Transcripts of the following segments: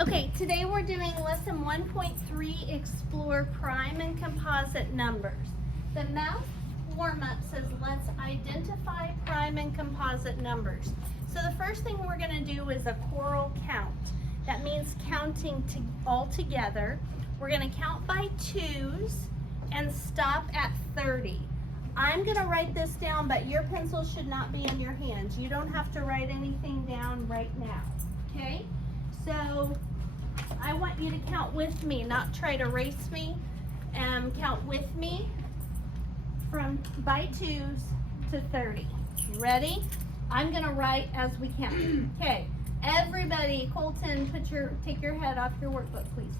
Okay, today we're doing lesson 1.3, Explore Prime and Composite Numbers. The math warm-up says let's identify prime and composite numbers. So the first thing we're going to do is a choral count. That means counting all together. We're going to count by twos and stop at 30. I'm going to write this down, but your pencil should not be in your hands. You don't have to write anything down right now, okay? So I want you to count with me, not try to race me. Count with me from by twos to 30. Ready? I'm gonna write as we count. Okay, everybody, Colton, take your head off your workbook, please.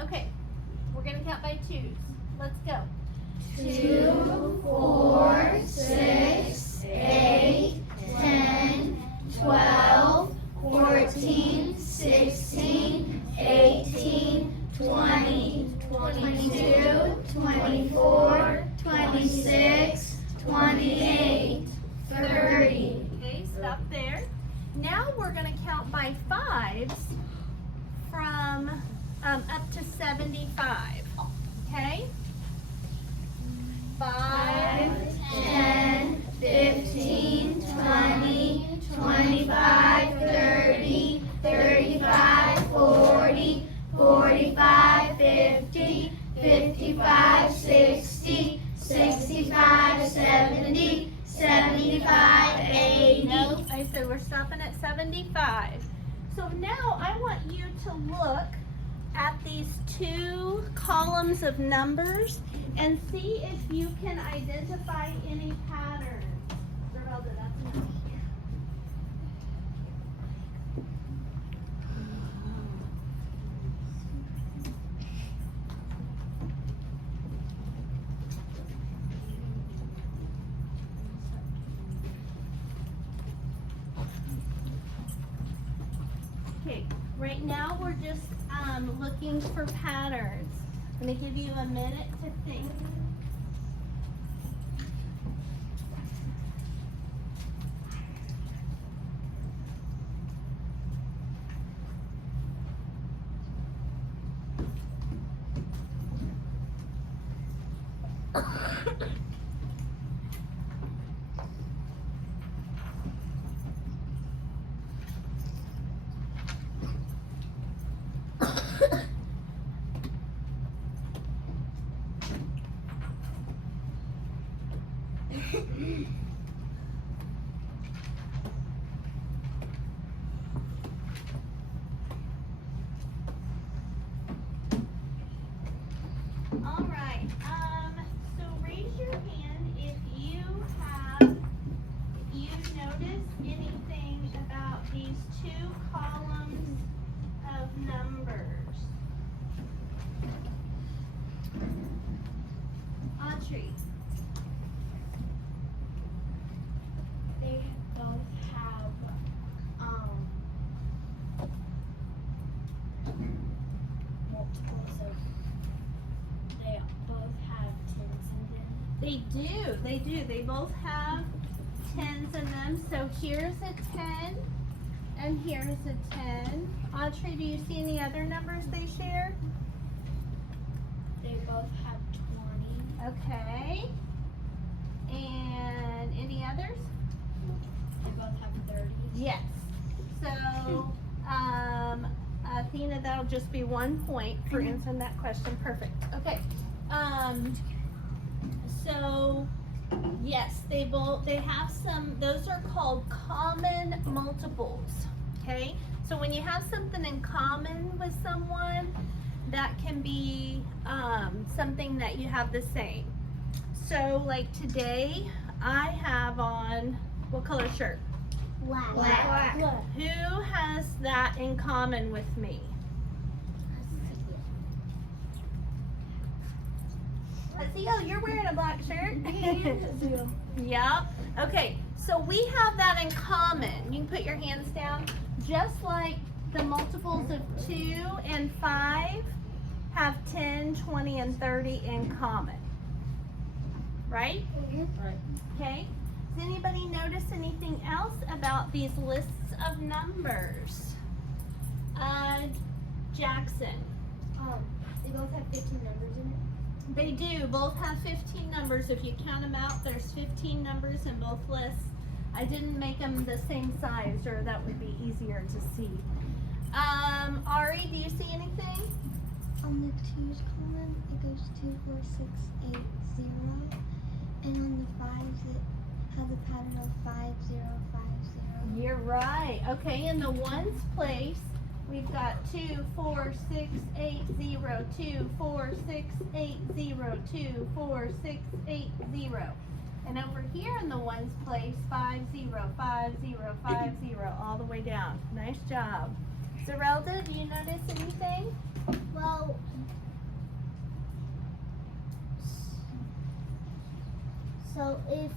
Okay, we're gonna count by twos. Let's go. 2, 4, 6, 8, 10, 12, 14, 16, 18, 20, 22, 24, 26, 28, 30. Okay, stop there. Now we're going to count by fives from up to 75. Okay? 5, 10, 15, 20, 25, 30, 35, 40, 45, 50, 55, 60, 65, 70, 75, 80. No, I said we're stopping at 75. So now I want you to look at these two columns of numbers and see if you can identify any patterns. Geralda, that's enough. Okay, right now we're just looking for patterns. I'm going to give you a minute to think. All right, so raise your hand if you noticed anything about these two columns of numbers. Audrey. They both have multiples of. They both have tens in them. They do. They both have tens in them. So here's a 10 and here's a 10. Audrey, do you see any other numbers they share? They both have 20. Okay. And any others? They both have 30. Yes. So, Athena, that'll just be 1 point for answering that question. Perfect. Okay. So, yes, they have some, those are called common multiples. Okay. So when you have something in common with someone, that can be something that you have the same. So like today, I have on, what color shirt? Black. Who has that in common with me? Let's see. Oh, you're wearing a black shirt. Yep. Okay, so we have that in common. You can put your hands down. Just like the multiples of 2 and 5 have 10, 20, and 30 in common. Right? Right. Okay. Does anybody notice anything else about these lists of numbers? Jackson. They both have 15 numbers in it. They do. Both have 15 numbers. If you count them out, there's 15 numbers in both lists. I didn't make them the same size, or that would be easier to see. Ari, do you see anything? On the twos column, it goes 2, 4, 6, 8, 0. And on the fives, it has a pattern of 5, 0, 5, 0. You're right. Okay, in the ones place, we've got 2, 4, 6, 8, 0, 2, 4, 6, 8, 0, 2, 4, 6, 8, 0. And over here in the ones place, 5, 0, 5, 0, 5, 0, all the way down. Nice job. Zerelda, do you notice anything? Well, so if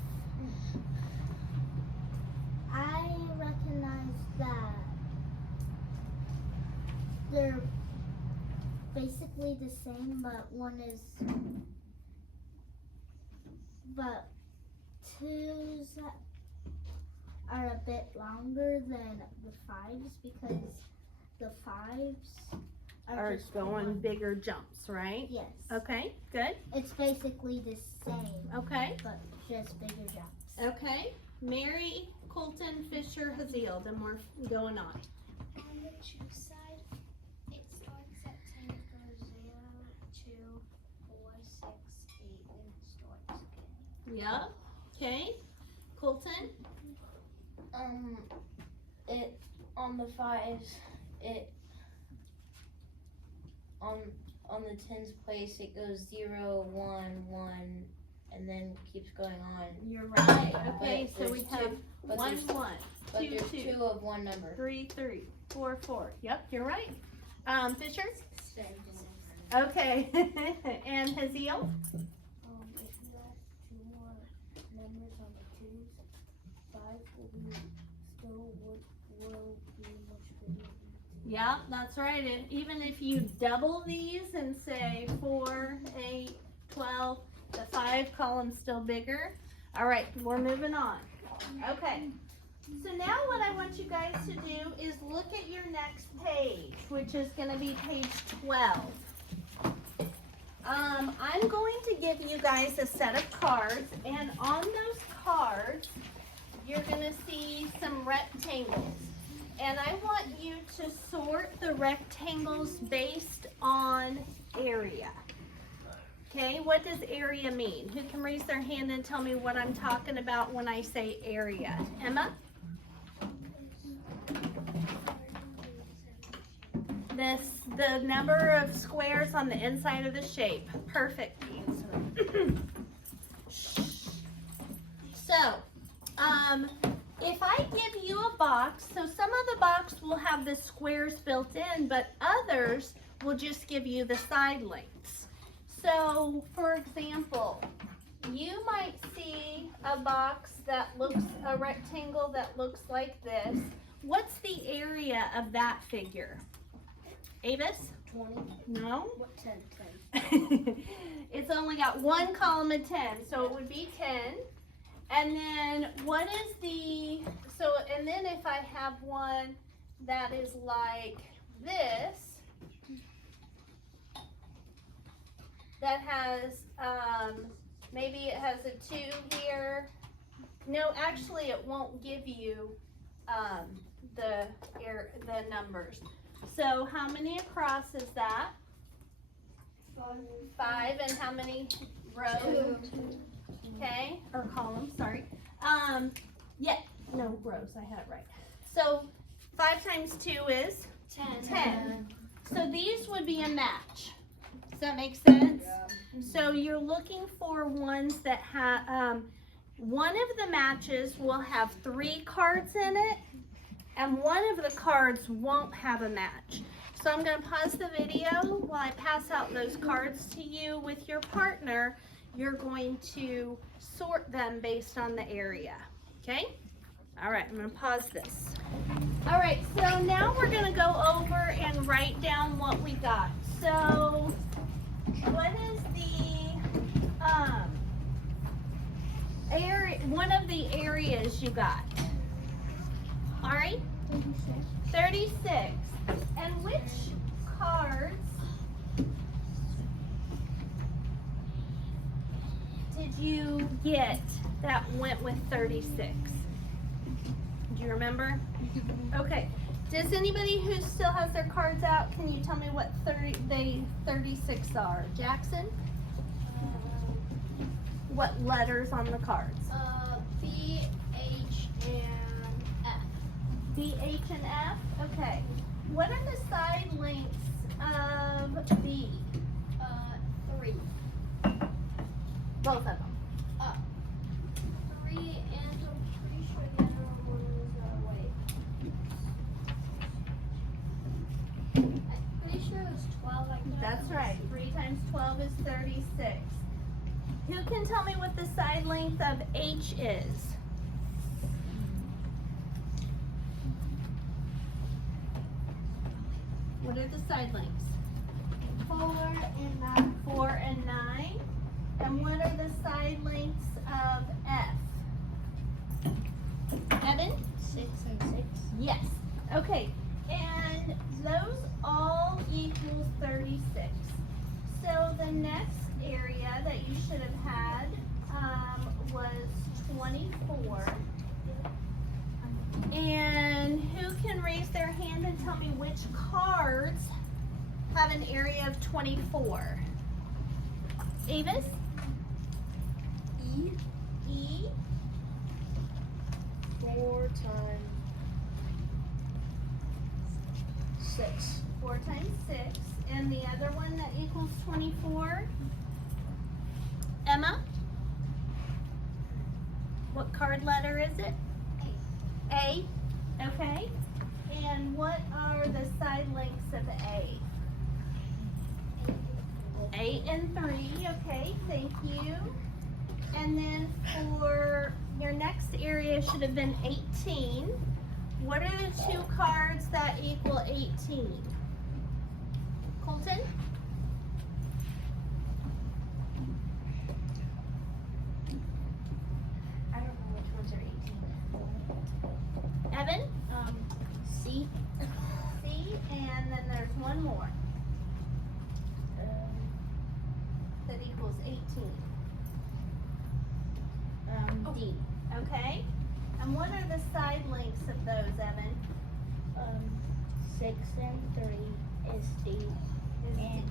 I recognize that they're basically the same, but but twos are a bit longer than the fives because the fives Are just going one. bigger jumps, right? Yes. Okay, good. It's basically the same, Okay, but just bigger jumps. okay. Mary, Colton, Fisher, Haziel, then we're going on. On the two side, it starts at 10, it goes 0, 2, 4, 6, 8, and it starts again. Yeah, okay. Colton? It on the fives, it on the tens place it goes 0, 1, 1, and then keeps going on. You're right. Okay, But so we there's have two- but 1, there's- 1, But 2, there's 2, two of one number. 3, 3, 4, 4. Yep, you're right. Fisher? Same. Okay. And Haziel? If you add 2 more numbers on the twos, 5 will be much bigger. Yeah, that's right. And even if you double these and say 4, 8, 12, the 5 column's still bigger. All right, we're moving on. Okay. So now what I want you guys to do is look at your next page, which is going to be page 12. I'm going to give you guys a set of cards, and on those cards, you're going to see some rectangles. And I want you to sort the rectangles based on area. Okay, what does area mean? Who can raise their hand and tell me what I'm talking about when I say area? Emma? The number of squares on the inside of the shape. Perfect answer. So, if I give you a box, so some of the box will have the squares built in, but others will just give you the side lengths. So, for example, you might see a box that looks, a rectangle that looks like this. What's the area of that figure? Avis? 20. No? What 10? It's only got one column of 10, so it would be 10. And then what is the, so, and then if I have one that is like this, that has, maybe it has a 2 here. No, actually it won't give you the numbers. So how many across is that? 5, and how many rows? Okay, or columns, sorry. Yeah, no, rows, I had it right. So 5 times 2 is 10. So these would be a match. Does that make sense? So you're looking for ones that have, one of the matches will have 3 cards in it, and one of the cards won't have a match. So I'm going to pause the video while I pass out those cards to you with your partner. You're going to sort them based on the area. Okay? All right, I'm going to pause this. All right, so now we're going to go over and write down what we got. So what is the area, one of the areas you got? All right? 36. And which card you get that went with 36? Do you remember? Okay. Does anybody who still has their cards out, can you tell me what 36 are? Jackson? What letters on the cards? B, H, and F. B, H, and F? Okay. What are the side lengths of B? 3. Both of them. 3, and I'm pretty sure the other one was away. I'm pretty sure it was 12. That's right. 3 times 12 is 36. Who can tell me what the side length of H is? What are the side lengths? 4 and 9. 4 and 9. And what are the side lengths of F? Evan? 6 and 6. Yes. Okay. And those all equals 36. So the next area that you should have had was 24. And who can raise their hand and tell me which cards have an area of 24? Avis? E. E? 4 times 6. 4 times 6. And the other one that equals 24? Emma? What card letter is it? A. Okay. And what are the side lengths of A? 8 and 3. Okay, thank you. And then for your next area should have been 18. What are the 2 cards that equal 18? Colton? I don't know which ones are 18. Evan? C. C, and then there's one more that equals 18. D. Okay. And what are the side lengths of those, Evan? 6 and 3 is D. Is And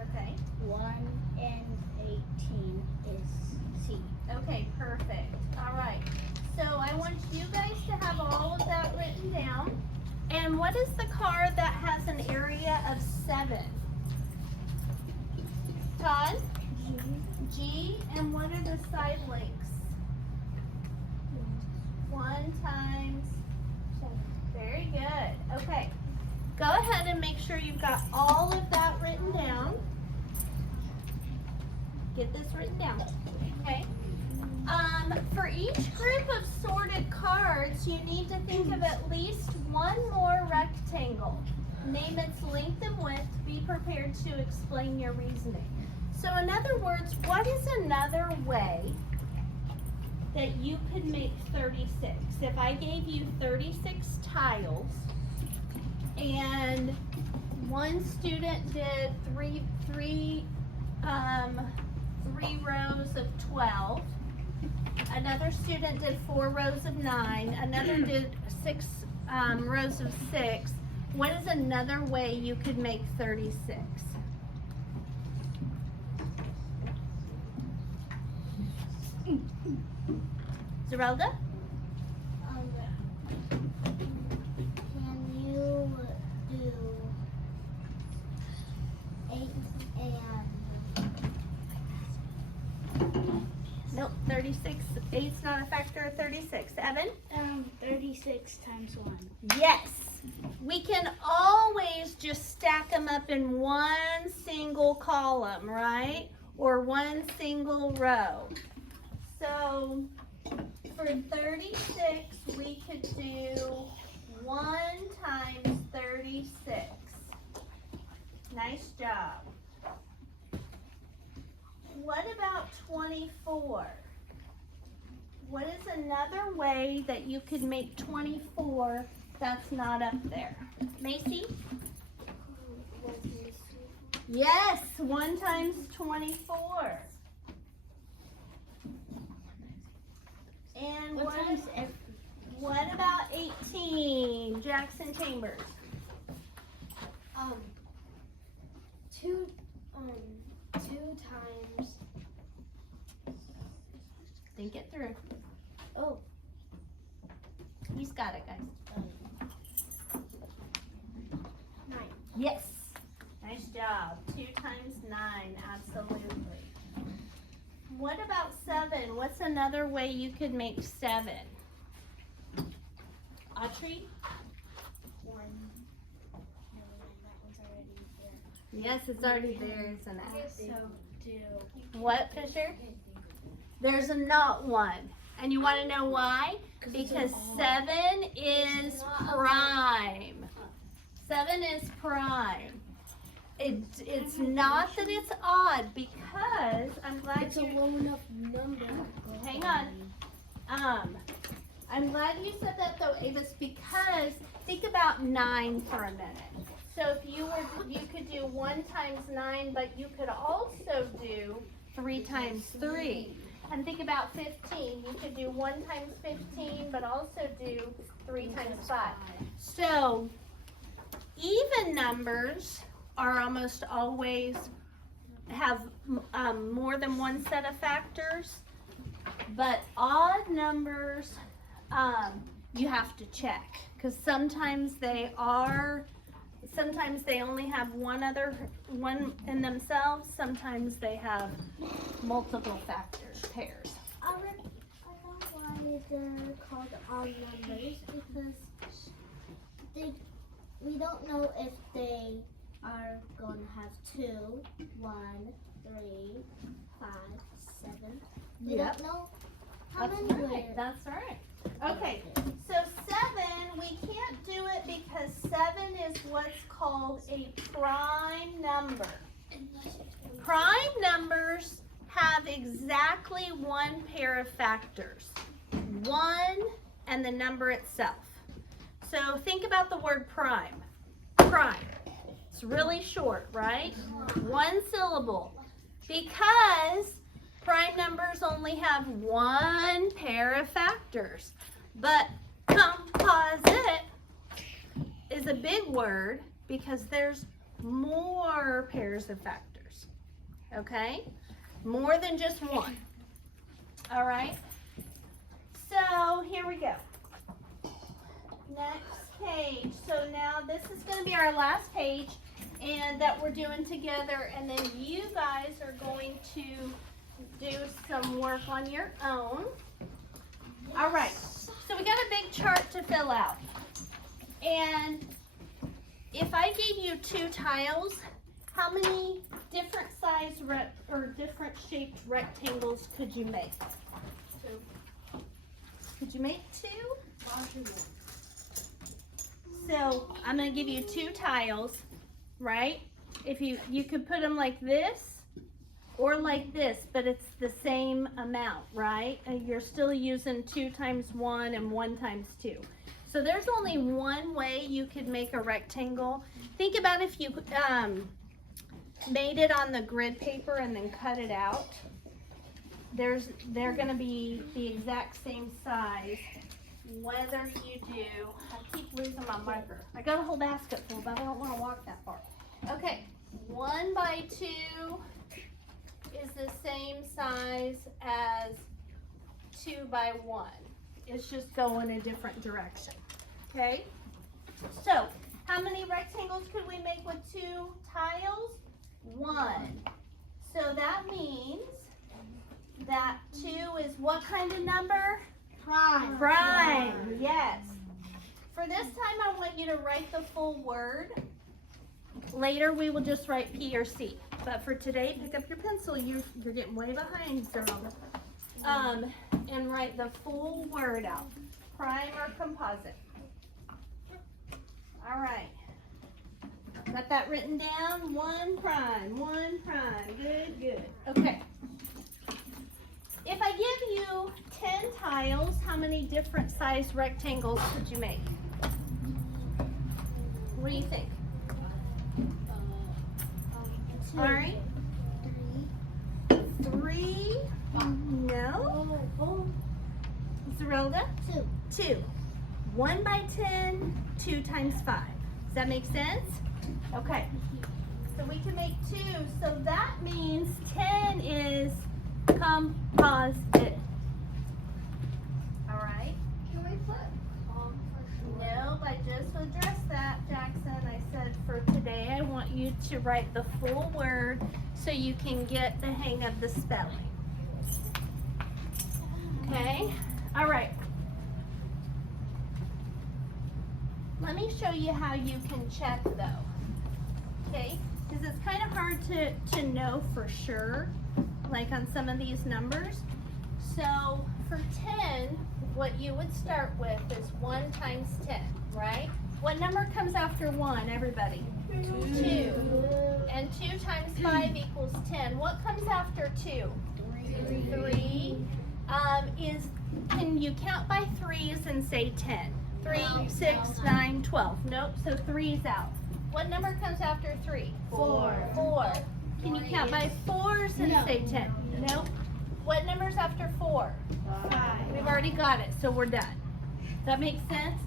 okay. 1 and 18 is C. Okay, perfect. All right. So I want you guys to have all of that written down. And what is the card that has an area of 7? Todd? G. And what are the side lengths? 1 times 7. Very good. Okay. Go ahead and make sure you've got all of that written down. Get this written down. Okay. For each group of sorted cards, you need to think of at least one more rectangle. Name its length and width. Be prepared to explain your reasoning. So in other words, what is another way that you could make 36? If I gave you 36 tiles and one student did three rows of 12, another student did 4 rows of 9, another did 6 rows of 6, what is another way you could make 36? Zerelda? Can you do 8 and Nope, 36. 8's not a factor of 36. Evan? 36 times 1. Yes. We can always just stack them up in one single column, right? Or one single row. So for 36, we could do 1 times 36. Nice job. What about 24? What is another way that you could make 24 that's not up there? Macy? Yes, 1 times 24. And What times what about 18? Jackson Chambers. two times. Think it through. Oh. He's got it, guys. 9. Yes. Nice job. 2 times 9. Absolutely. What about 7? What's another way you could make 7? Autrey? 1. No, that one's already there. Yes, it's already there, isn't I it? guess so. What, Fisher? There's a not 1. And you want to know why? Because 7 is prime. 7 is prime. It's not that it's odd, because I'm glad It's a low enough number. hang on. I'm glad you said that though, Avis, because think about 9 for a minute. So if you could do 1 times 9, but you could also do 3 times 3. And think about 15. You could do 1 times 15, but also do 3 times 5. So even numbers are almost always have more than one set of factors, but odd numbers you have to check, because sometimes they only have one in themselves, sometimes they have multiple factors, pairs. I know why they're called odd numbers, because we don't know if they are going to have 2, 1, 3, 5, 7. We Yep. don't know how That's many right. we're- That's right. Okay, so 7, we can't do it because 7 is what's called a prime number. Prime numbers have exactly one pair of factors, 1 and the number itself. So think about the word prime. Prime. It's really short, right? 1 syllable. Because prime numbers only have one pair of factors. But composite is a big word because there's more pairs of factors. Okay? More than just one. All right? So here we go. Next page. So now this is going to be our last page and that we're doing together, and then you guys are going to do some work on your own. All right. So we got a big chart to fill out. And if I gave you 2 tiles, how many different size or different shaped rectangles could you make? 2. Could you make 2? So I'm going to give you 2 tiles, right? If you could put them like this or like this, but it's the same amount, right? And you're still using 2 times 1 and 1 times 2. So there's only one way you could make a rectangle. Think about if you made it on the grid paper and then cut it out. They're going to be the exact same size, whether you do. I keep losing my marker. I got a whole basket full, but I don't want to walk that far. Okay, 1 by 2 is the same size as 2 by 1. It's just going a different direction. Okay? So, how many rectangles could we make with 2 tiles? 1. So that means that 2 is what kind of number? Prime. Prime, yes. For this time, I want you to write the full word. Later, we will just write P or C. But for today, pick up your pencil. You're getting way behind, Zerona. And write the full word out. Prime or composite. All right. Got that written down? 1 prime, 1 prime. Good, good. Okay. If I give you 10 tiles, how many different size rectangles could you make? What do you think? 2. All right. 3? No. Zerelda? 2. 2. 1 by 10, 2 times 5. Does that make sense? Okay. So we can make 2. So that means 10 is composite. All right? Can we put com for short? No, I just addressed that, Jackson. I said for today I want you to write the full word so you can get the hang of the spelling. Okay? All right. Let me show you how you can check though. Okay? Because it's kind of hard to know for sure, like on some of these numbers. So for 10, what you would start with is 1 times 10, right? What number comes after 1, everybody? 2. And 2 times 5 equals 10. What comes after 2? 3. Can you count by 3s and say 10? 3, 6, 9, 12. Nope, so 3's out. What number comes after 3? 4. Can you count by 4s and say 10? Nope. What number's after 4? 5. We've already got it, so we're done. Does that make sense?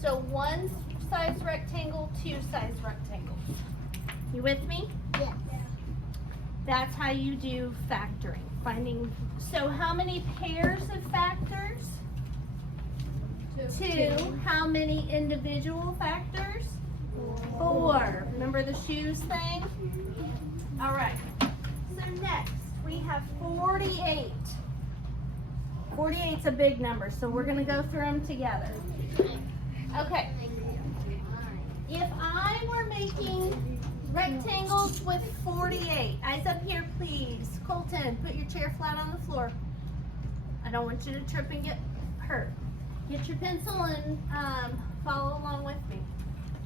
So 1 size rectangle, 2 size rectangles. You with me? Yes. That's how you do factoring. So how many pairs of factors? 2. How many individual factors? 4. Remember the shoes thing? All right. So next we have 48. 48's a big number, so we're going to go through them together. Okay. If I were making rectangles with 48, eyes up here please. Colton, put your chair flat on the floor. I don't want you to trip and get hurt. Get your pencil and follow along with me.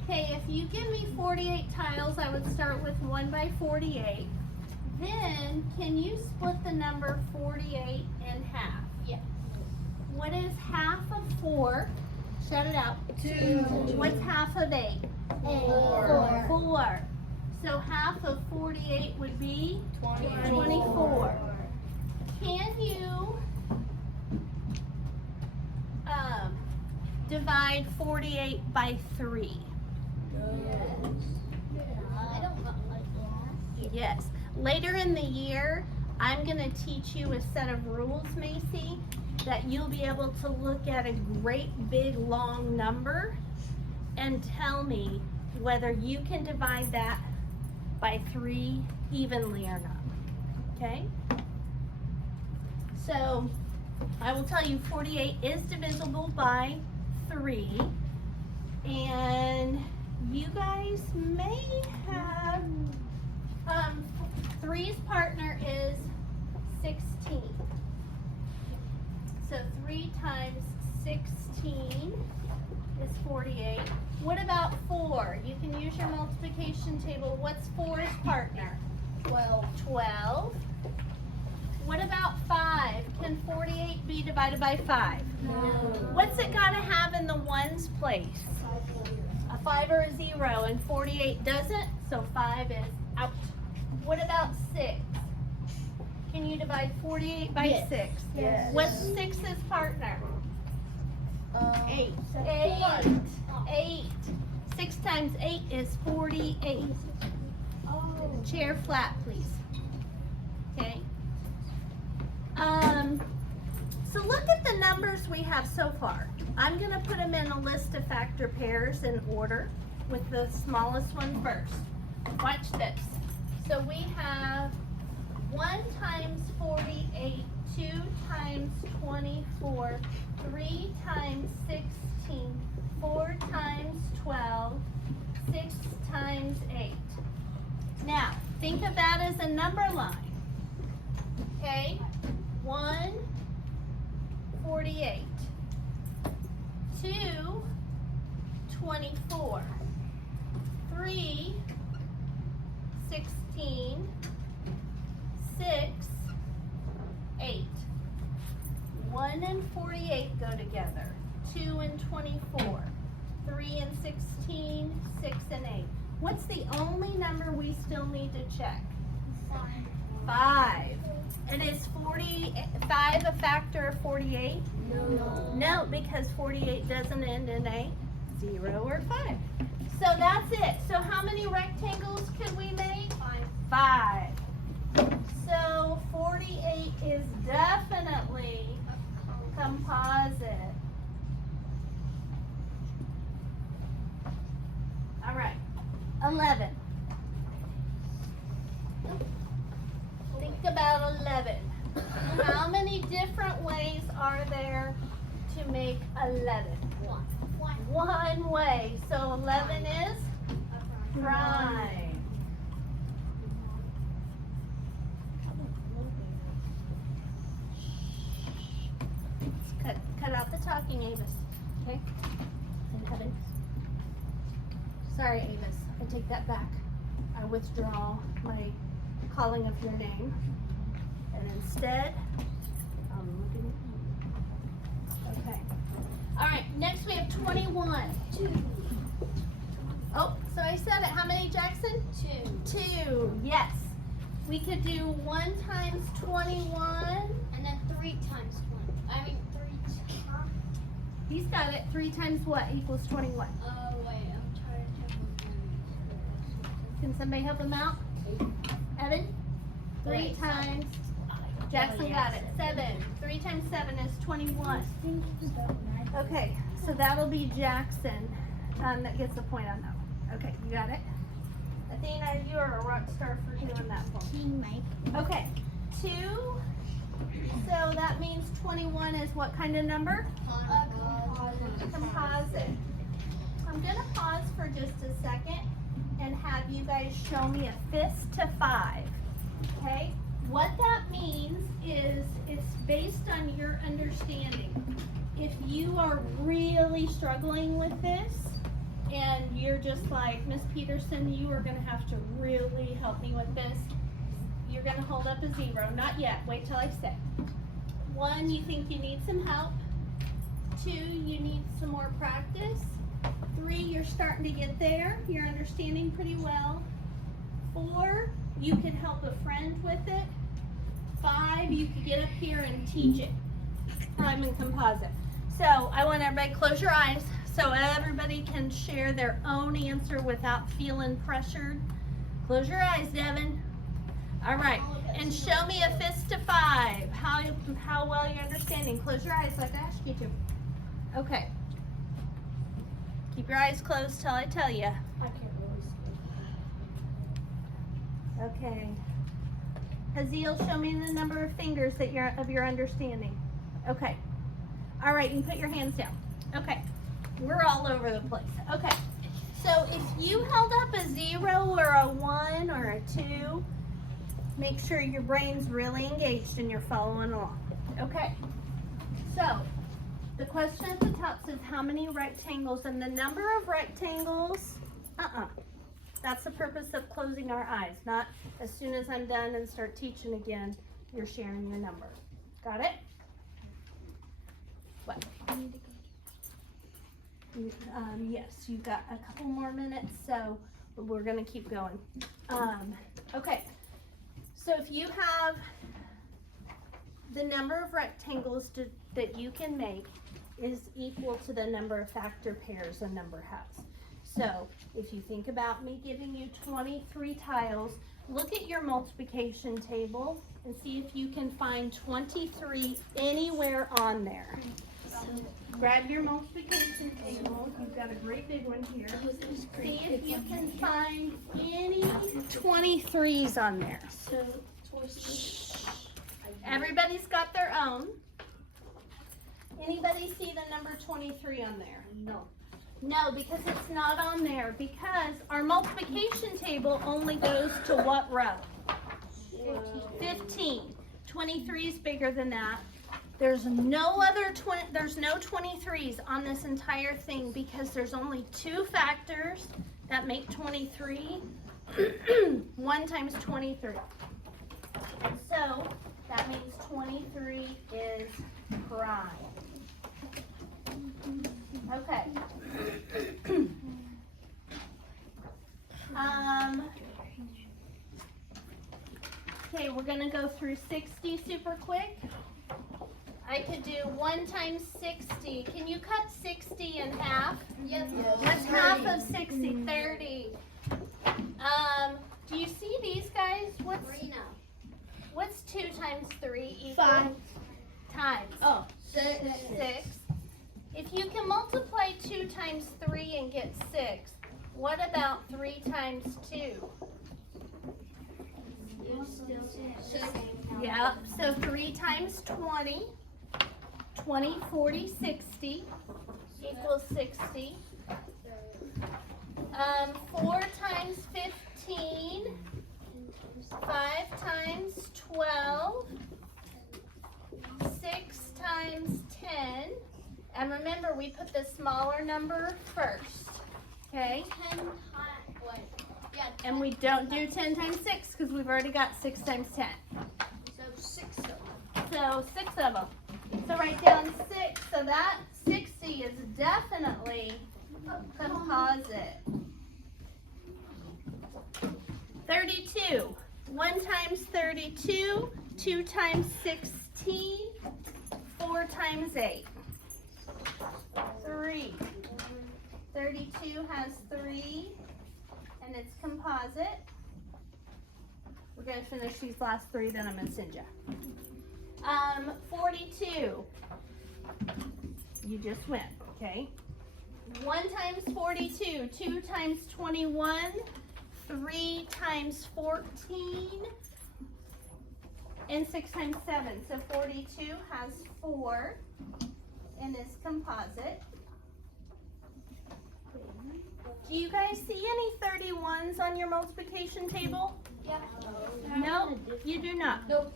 Okay, if you give me 48 tiles, I would start with 1 by 48. Then, can you split the number 48 in half? Yes. What is half of 4? Shout it out. 2. What's half of 8? 4. 4. So half of 48 would be 24. Can you divide 48 by 3? I don't know like that. Yes. Later in the year, I'm going to teach you a set of rules, Macy, that you'll be able to look at a great big long number and tell me whether you can divide that by 3 evenly or not. Okay? So I will tell you 48 is divisible by 3, and you guys may have 3's partner is 16. So 3 times 16 is 48. What about 4? You can use your multiplication table. What's 4's partner? 12. 12. What about 5? Can 48 be divided by 5? No. What's it got to have in the ones place? A 5 or a 0, and 48 doesn't, so 5 is out. What about 6? Can you divide 48 by Yes. 6? Yes. What's 6's partner? 8. 8. 6 times 8 is 48. Oh. Chair flat, please. Okay. So look at the numbers we have so far. I'm going to put them in a list of factor pairs in order with the smallest one first. Watch this. So we have 1 times 48, 2 times 24, 3 times 16, 4 times 12, 6 times 8. Now, think of that as a number line. Okay? 1, 48. 2, 24. 3, 16. 6, 8. 1 and 48 go together. 2 and 24. 3 and 16, 6 and 8. What's the only number we still need to check? 5. And is 45 a factor of 48? No, because 48 doesn't end in a 0 or 5. So that's it. So how many rectangles can we make? 5. So 48 is definitely composite. All right, 11. Think about 11. How many different ways are there to make 11? One way. So 11 is prime. Cut out the talking, Avis. Okay? And Evan. Sorry, Avis. I take that back. I withdraw my calling of your name. And instead, I'm looking at you. Okay. All right, next we have 21. 2. Oh, so I said it. How many, Jackson? 2. 2. Yes. We could do 1 times 21. And then 3 times 20. I mean 3. He's got it. 3 times what equals 21? Oh wait, I'm trying to remember. Can somebody help him out? Evan? 3 times. Jackson got it. 7. 3 times 7 is 21. Okay, so that'll be Jackson. That gets the point on that one. Okay, you got it? Athena, you are a rock star for doing that for me. Okay, 2. So that means 21 is what kind of number? Composite. I'm going to pause for just a second and have you guys show me a fist to 5. Okay? What that means is it's based on your understanding. If you are really struggling with this and you're just like, Miss Peterson, you are going to have to really help me with this, you're going to hold up a 0. Not yet. Wait till I say. 1, you think you need some help. 2, you need some more practice. 3, you're starting to get there. You're understanding pretty well. 4, you can help a friend with it. 5, you could get up here and teach it. Prime and composite. So I want everybody to close your eyes so everybody can share their own answer without feeling pressured. Close your eyes, Devin. All right, and show me a fist to 5. How well you're understanding. Close your eyes like I asked you to. Okay. Keep your eyes closed till I tell you. I can't really see. Okay. Haziel, show me the number of fingers that of your understanding. Okay. All right, you can put your hands down. Okay. We're all over the place. Okay. So if you held up a 0 or a 1 or a 2, make sure your brain's really engaged and you're following along. Okay. So the question at the top says how many rectangles, and the number of rectangles, that's the purpose of closing our eyes, not as soon as I'm done and start teaching again, you're sharing your number. Got it? What? Yes, you've got a couple more minutes, so we're gonna keep going. Okay, so if you have the number of rectangles that you can make is equal to the number of factor pairs a number has. So if you think about me giving you 23 tiles, look at your multiplication table and see if you can find 23 anywhere on there. Grab your multiplication table. You've got a great big one here. See if you can find any 23s on there. Everybody's got their own. Anybody see the number 23 on there? No. No, because it's not on there, because our multiplication table only goes to what row? 15. 23 is bigger than that. There's no other there's no 23s on this entire thing because there's only 2 factors that make 23. 1 times 23. And so that means 23 is prime. Okay. Okay, we're gonna go through 60 super quick. I could do 1 times 60. Can you cut 60 in half? Yes. What's half of 60? 30. Do you see these guys? What's 2 times 3 equal? 5 Times. Oh, 6. 6. If you can multiply 2 times 3 and get 6, what about 3 times 2? Yep, so 3 times 20, 20, 40, 60 equals 60. 4 times 15, 5 times 12, 6 times 10. And remember, we put the smaller number first, okay? 10 times what? Yeah. And we don't do 10 times 6 because we've already got 6 times 10. So 6 of them. So 6 of them. So write down 6. So that 60 is definitely composite. 32. 1 times 32. 2 times 16. 4 times 8. 3. 32 has 3. And it's composite. We're going to finish these last 3, then I'm going to send you. 42. You just went, okay? 1 times 42, 2 times 21, 3 times 14, and 6 times 7. So 42 has 4 and is composite. Do you guys see any 31s on your multiplication table? Yeah. No, you do not. Nope.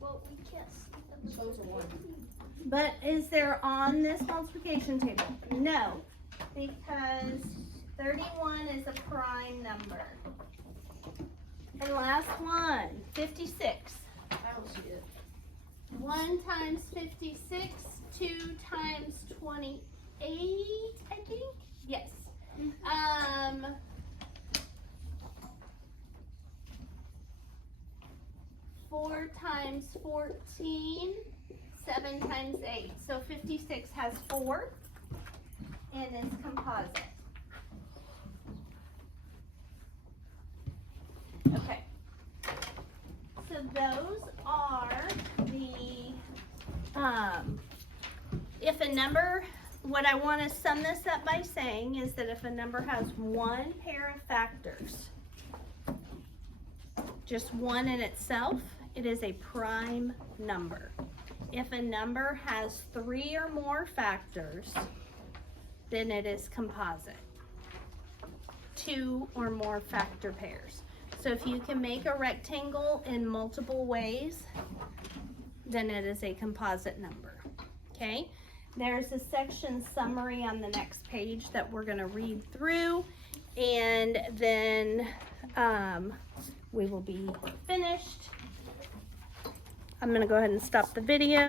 Well, we can't see them. Shows a 1. But is there on this multiplication table? No, because 31 is a prime number. And last one, 56. I don't see it. 1 times 56, 2 times 28, I think? Yes. 4 times 14, 7 times 8. So 56 has 4 and is composite. Okay. So those are the, if a number, what I want to sum this up by saying is that if a number has 1 pair of factors, just 1 in itself, it is a prime number. If a number has 3 or more factors, then it is composite. 2 or more factor pairs. So if you can make a rectangle in multiple ways, then it is a composite number, okay? There's a section summary on the next page that we're gonna read through, and then we will be finished. I'm gonna go ahead and stop the video.